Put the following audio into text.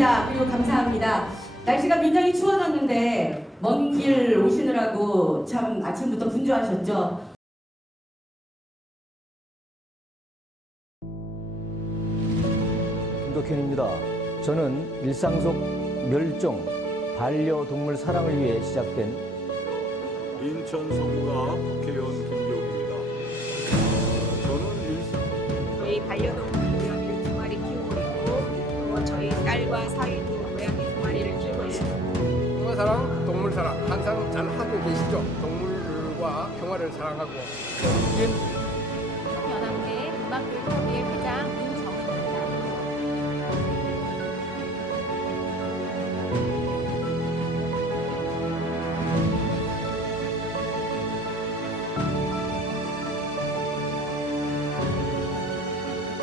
고맙습니다. 그리고 감사합니다. 날씨가 굉장히 추워졌는데 먼 길 오시느라고 참 아침부터 분주하셨죠. 김덕현입니다. 저는 일상 속 멸종, 반려동물 사랑을 위해 시작된 인천 성가 국회의원 김경우입니다. 저는 저희 반려동물 고양이를 2마리 키우고 있고 저희 딸과 사위도 고양이 2마리를 키우고 있습니다. 동물사랑, 동물사랑 항상 잘 하고 계시죠? 동물과 평화를 사랑하고 연합회 음악교육협의회 회장